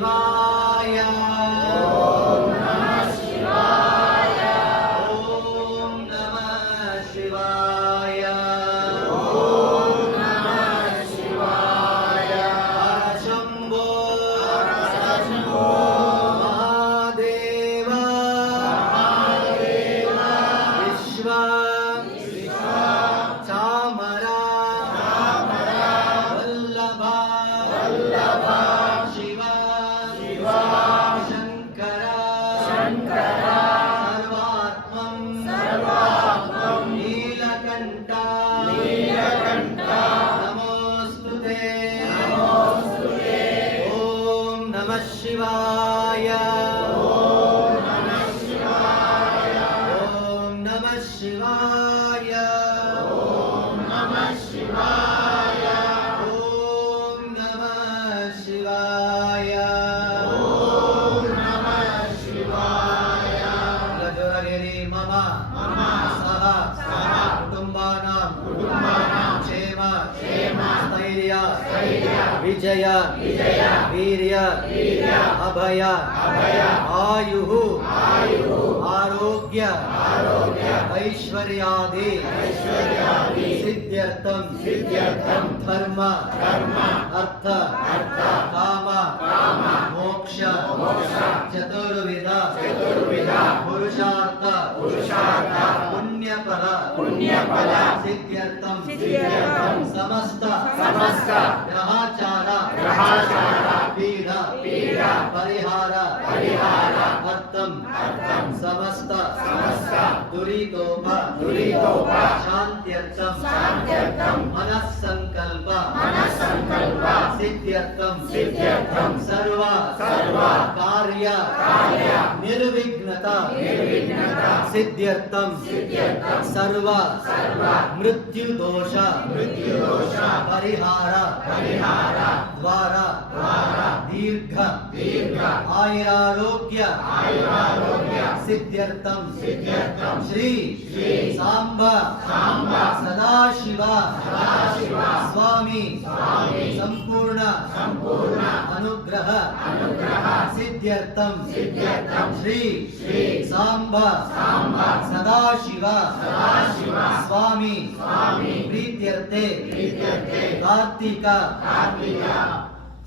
は विजय वीर अभय आयु आरोग्य ऐश्वर्यादि सिद्ध्यर्थम धर्म अर्थ काम मोक्ष चतुर्विध पुरुषार्थ पुण्यफल పుణ్యఫల సిద్ధ్యర్థం సమస్త సమస్త గ్రహాచార గ్రహాచార ಪೀಡ ಪೀಡ ಪರಿಹಾರ ಪರಿಹಾರ ಅರ್ಥಂ ಅರ್ಥಂ ಸಮಸ್ತ ಸಮಸ್ತ ದುರಿತೋಪ ದುರಿತೋಪ ಶಾಂತ್ಯರ್ಥಂ ಶಾಂತ್ಯರ್ಥಂ ಮನಸ್ಸಂಕಲ್ಪ ಮನಸ್ಸಂಕಲ್ಪ ಸಿದ್ಧ್ಯರ್ಥಂ ಸಿದ್ಧ್ಯರ್ಥಂ ಸರ್ವ ಸರ್ವ ಕಾರ್ಯ ಕಾರ್ಯ ನಿರ್ವಿಘ್ನತ ನಿರ್ವಿಘ್ನತ ಸಿದ್ಧ್ಯರ್ಥಂ ಸಿದ್ಧ್ಯರ್ಥಂ ಸರ್ವ ಸರ್ವ ಮೃತ್ಯು ದೋಷ ಮೃತ್ಯು ದೋಷ ಪರಿಹಾರ ಪರಿಹಾರ ದ್ವಾರ ದ್ವಾರ दीर्घ दीर्घ आयुरारोग्य आयुरारोग्य सिद्ध्यर्थम सिद्ध्यर्थम श्री श्री सांब सांब सदाशिव स्वामी स्वामी संपूर्ण संपूर्ण अनुग्रह अनुग्रह सिद्ध्यर्थम सिद्ध्यर्थम श्री श्री सांब सांब सदाशिव स्वामी स्वामी प्रीत्यर्थे प्रीत्यर्थे कार्तिका कार्तिका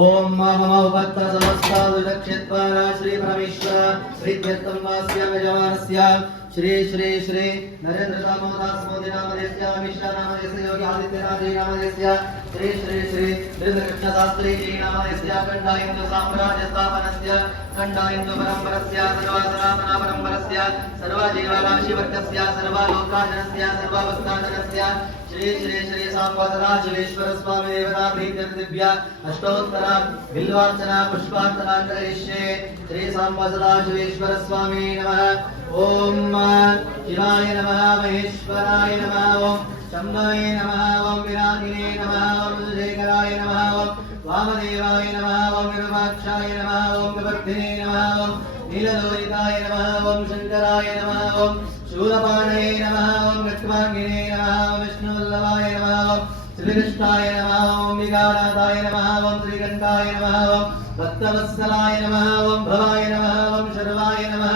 ॐ मामभक्तसमस्तादुलक्षित्वारा श्रीपरमेश्वर श्रीद्यत्तं वास्य गजमानस्य श्री श्री श्री नरेन्द्रदामोदासमोदिनामदेस्य मिश्रनामदेश योगी आदित्यनाथी नामदेस्य श्री श्री श्री श्रीकृष्णशास्त्री श्रीनामनिस्याखण्डायुन्दसाम्राज्यस्थापनस्य खण्डायुन्दपरम्परस्य सर्वासनातनापरम्परस्य सर्वजीवराशिवर्गस्य सर्वलोकाजनस्य सर्वभक्ताजनस्य श्री श्री श्री सांवतराजीश्वर स्वामी देवता प्रीत्यर्थदिव्य अष्टोत्तरा बिल्वार्चना पुष्पार्चना करिष्ये श्री सांवतराजीश्वर स्वामी नमः ఓం శివాయ నమ మహేశ్వరాయ నమ ఓం శంభవే నమ ఓం విరాగినే నమ ఓం శేఖరాయ నమ ఓం వామదేవాయ నమ ఓం విరూపాక్షాయ నమ ఓం వివర్ధినే నమ ఓం నీలలోహితాయ నమ ఓం శంకరాయ నమ ఓం శూలపాణయే నమ ఓం గత్వాంగినే నమ ఓం విష్ణువల్లభాయ నమ ఓం శ్రీకృష్ణాయ నమ ఓం వికారాయ నమ ఓం శ్రీకంఠాయ నమ ఓం భక్తవత్సలాయ నమ ఓం భవాయ నమ ఓం శర్వాయ నమ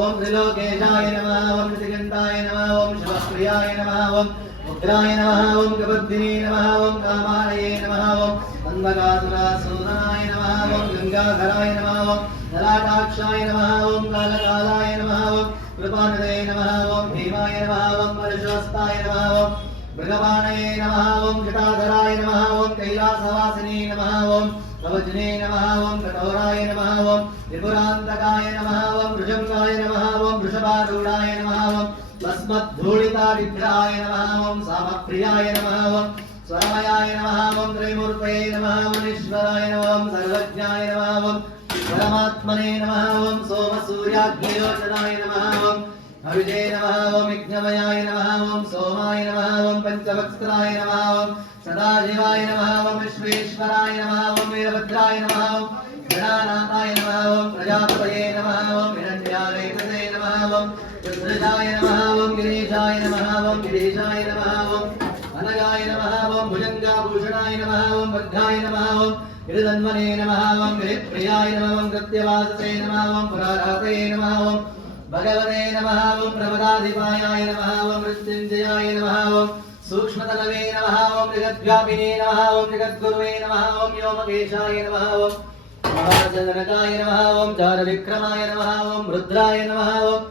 ఓం త్రిలోకేశాయ నమ ఓం శ్రీగంధాయ నమ ఓం శివప్రియాయ నమ ఓం ఉగ్రాయ నమ ఓం కబద్ధిని నమ ఓం కామాలయే నమ ఓం అంధకాసురాసూదనాయ నమ ఓం గంగాధరాయ నమ ఓం లలాటాక్షాయ నమ ఓం కాలకాలాయ నమ ఓం కృపానదే నమ ఓం భీమాయ నమ ఓం పరశోస్తాయ నమ ఓం భగవానయే నమ ఓం జటాధరాయ నమ ఓం కైలాసవాసిని నమ ఓం प्रवचने नमः ॐ कठोराय नमः ॐ त्रिपुरान्तकाय नमः ॐ वृषङ्गाय नमः ॐ वृषभारूढाय नमः ॐ भस्मद्भूषिताविभ्याय नमः ॐ सामप्रियाय नमः ॐ स्वरायाय नमः ॐ त्रैमूर्तये नमः ॐ ईश्वराय नमः ॐ सर्वज्ञाय नमः ॐ परमात्मने नमः ॐ सोमसूर्याग्नियोचनाय नमः ॐ हविजे नमः ॐ यज्ञमयाय नमः ॐ सोमाय नमः ॐ पञ्चवक्त्राय नमः ॐ సదాశివాయ నమ ఓం విశ్వేశ్వరాయ నమ ఓం వీరభద్రాయ నమ ఓం గణానాథాయ నమ ఓం ప్రజాపతయే నమ ఓం వినద్యాలయతే నమ ఓం రుద్రజాయ నమ ఓం గిరీజాయ నమ ఓం గిరీజాయ నమ ఓం అనగాయ నమ ఓం భుజంగాభూషణాయ నమ ఓం భద్రాయ నమ ఓం ఇరుదన్వనే నమ ఓం ప్రియాయ నమ ఓం కృత్యవాసతే నమ ఓం పురారాతయే నమ భగవతే నమ ఓం నమ మృత్యుంజయాయ నమ सूक्ष्मतलवे नमः ॐ जगद्व्यापिने नमः ॐ जगद्गुरुवे नमः ॐ व्योमकेशाय नमः ॐ महाजनकाय नमः ॐ चारविक्रमाय नमः ॐ रुद्राय नमः ॐ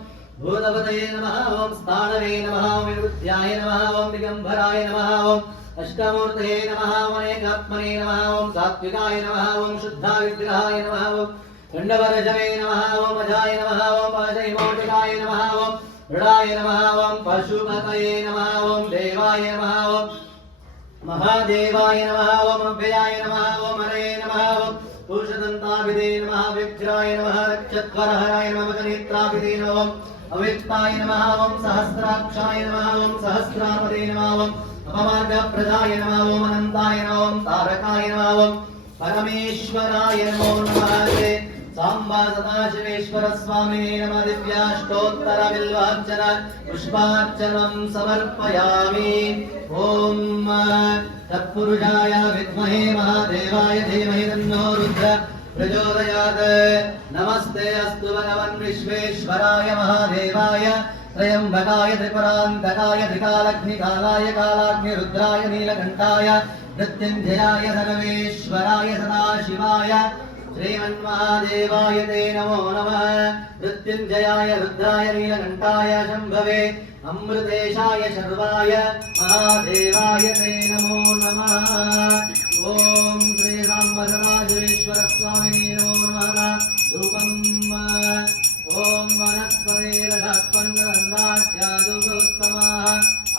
भूतपतये नमः ॐ स्थाणवे नमः ॐ निवृत्त्याय नमः ॐ दिगम्बराय नमः ॐ अष्टमूर्तये नमः अनेकात्मने नमः ॐ सात्विकाय नमः ॐ शुद्धाविग्रहाय नमः ॐ दण्डवरजवे नमः ॐ अजाय नमः ॐ अजयमौटिकाय नमः ॐ మృడాయ నమ ఓం పశుపతయే నమ ఓం దేవాయ నమ ఓం మహాదేవాయ నమ ఓం అభ్యయాయ నమ ఓం హరయే నమ ఓం పురుషదంతాభిదే నమ విగ్రాయ నమ రక్షత్వరహరాయ నమ మకనేత్రాభిదే నమ ఓం అవ్యక్తాయ నమ ఓం సహస్రాక్షాయ నమ ఓం సహస్రాపదే నమ ఓం అపమార్గప్రదాయ నమ ఓం అనంతాయ నమ ఓం తారకాయ నమ ఓం పరమేశ్వరాయ నమో నమస్తే సాంబాసమాశివేశ్వర స్వామినే నమ దివ్యాష్టోత్తర బిల్వార్చన పుష్పార్చనం సమర్పయామి ఓం తత్పురుషాయ విద్మహే మహాదేవాయ ధీమహి తన్నో రుద్ర ప్రచోదయాత్ నమస్తే అస్తు భగవన్ విశ్వేశ్వరాయ మహాదేవాయ त्रयम्बकाय त्रिपुरान्तकाय त्रिकालग्निकालाय कालाग्निरुद्राय नीलकण्ठाय मृत्युञ्जयाय सर्वेश्वराय सदाशिवाय श्रीमन्महादेवाय ते नमो नमः मृत्युञ्जयाय रुद्राय नीलकण्ठाय शम्भवे अमृतेशाय शर्वाय महादेवाय ते नमो नमः ॐ श्रीरामवरराजेश्वरस्वामिने नमो नमः रूपम् ॐ वनस्पते रसत्पङ्गन्दाट्यादुः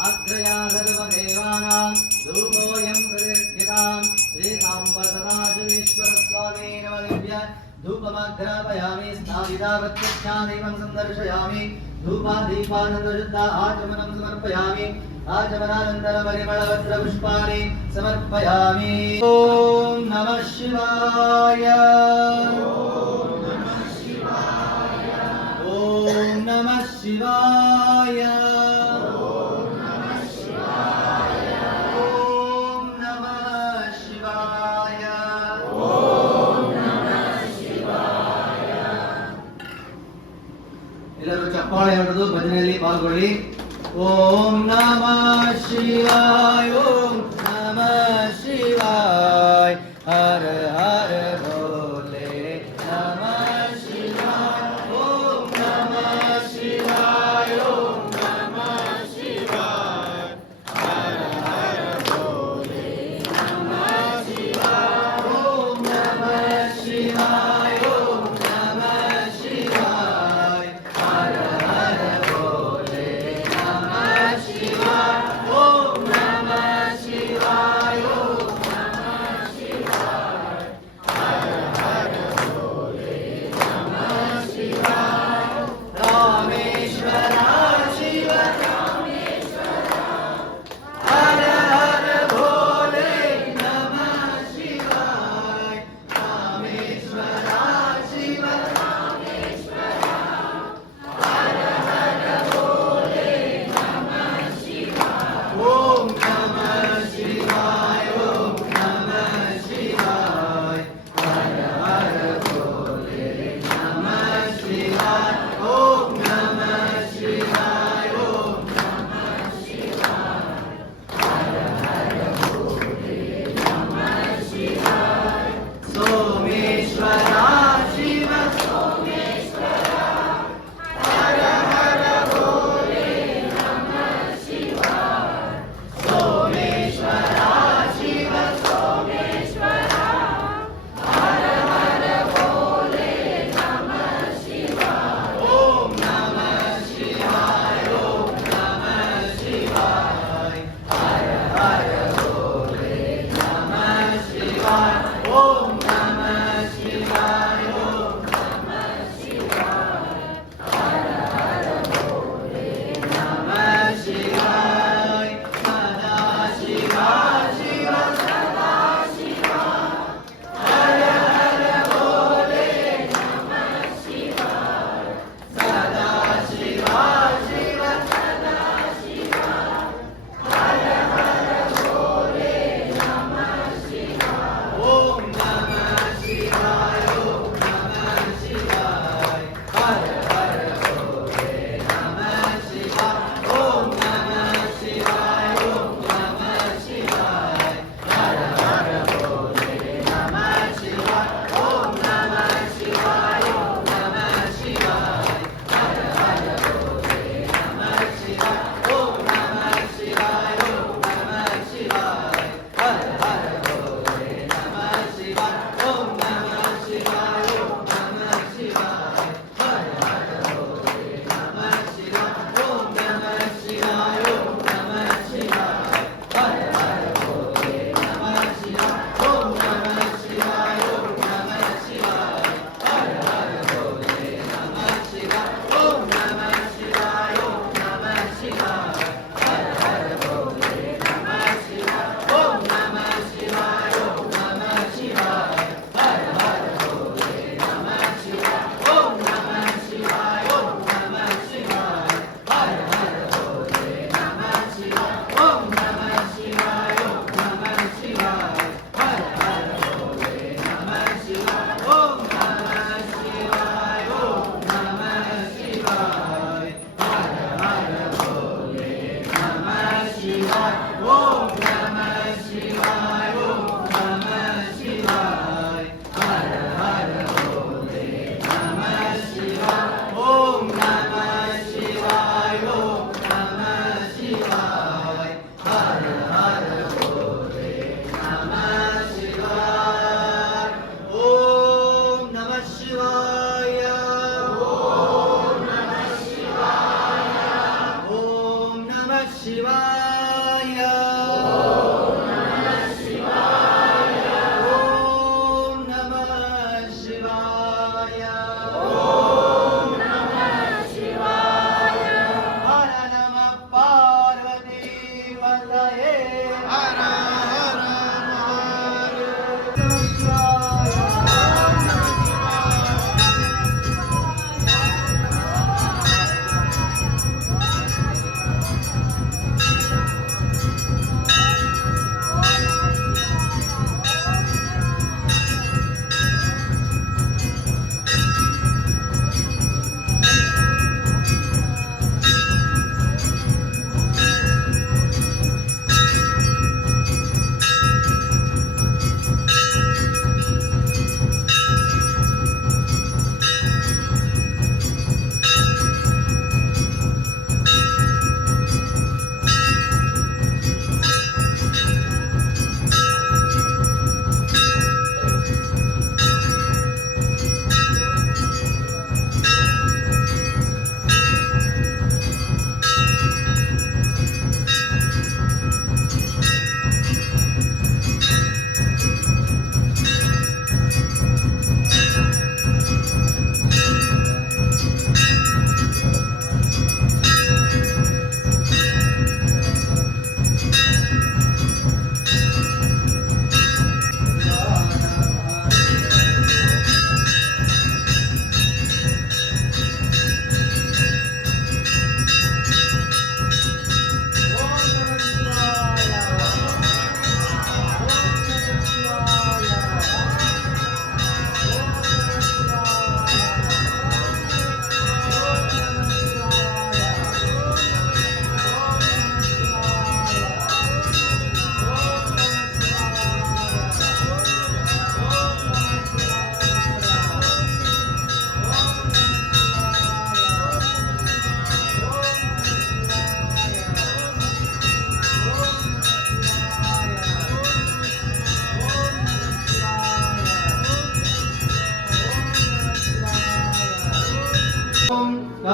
आत्रया सर्वदेवानां धूपोऽयं प्रतिष्ठितां श्रीसाम्बसदाशिवेश्वरस्वामी नमदिव्य धूपमाघ्रापयामि स्थापिता प्रत्यक्षादैवं सन्दर्शयामि धूपादीपानन्दशुद्धा आचमनं समर्पयामि आचमनानन्तरपरिमलभद्रपुष्पाणि समर्पयामि ॐ नमः शिवाय ॐ नमः शिवाय ಭಜನೆಯಲ್ಲಿ ಪಾಲ್ಗೊಳ್ಳಿ ಓಂ ನಮ ಶಿವಾಯ ಓಂ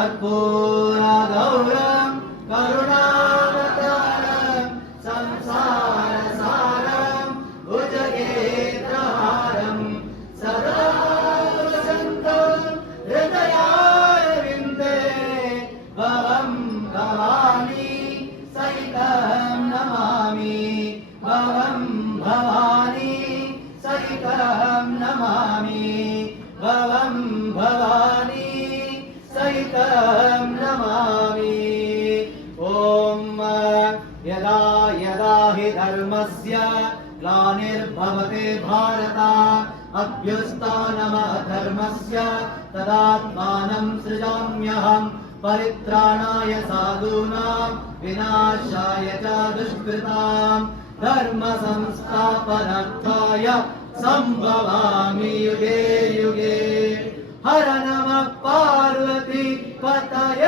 aku कर्मस्य ग्लानिर्भवते भारत अभ्युस्तानम धर्मस्य तदात्मानं सृजाम्यहम् परित्राणाय साधूनां विनाशाय च दुष्कृताम् धर्म संस्थापनार्थाय सम्भवामि युगे युगे हर नमः पार्वती पतय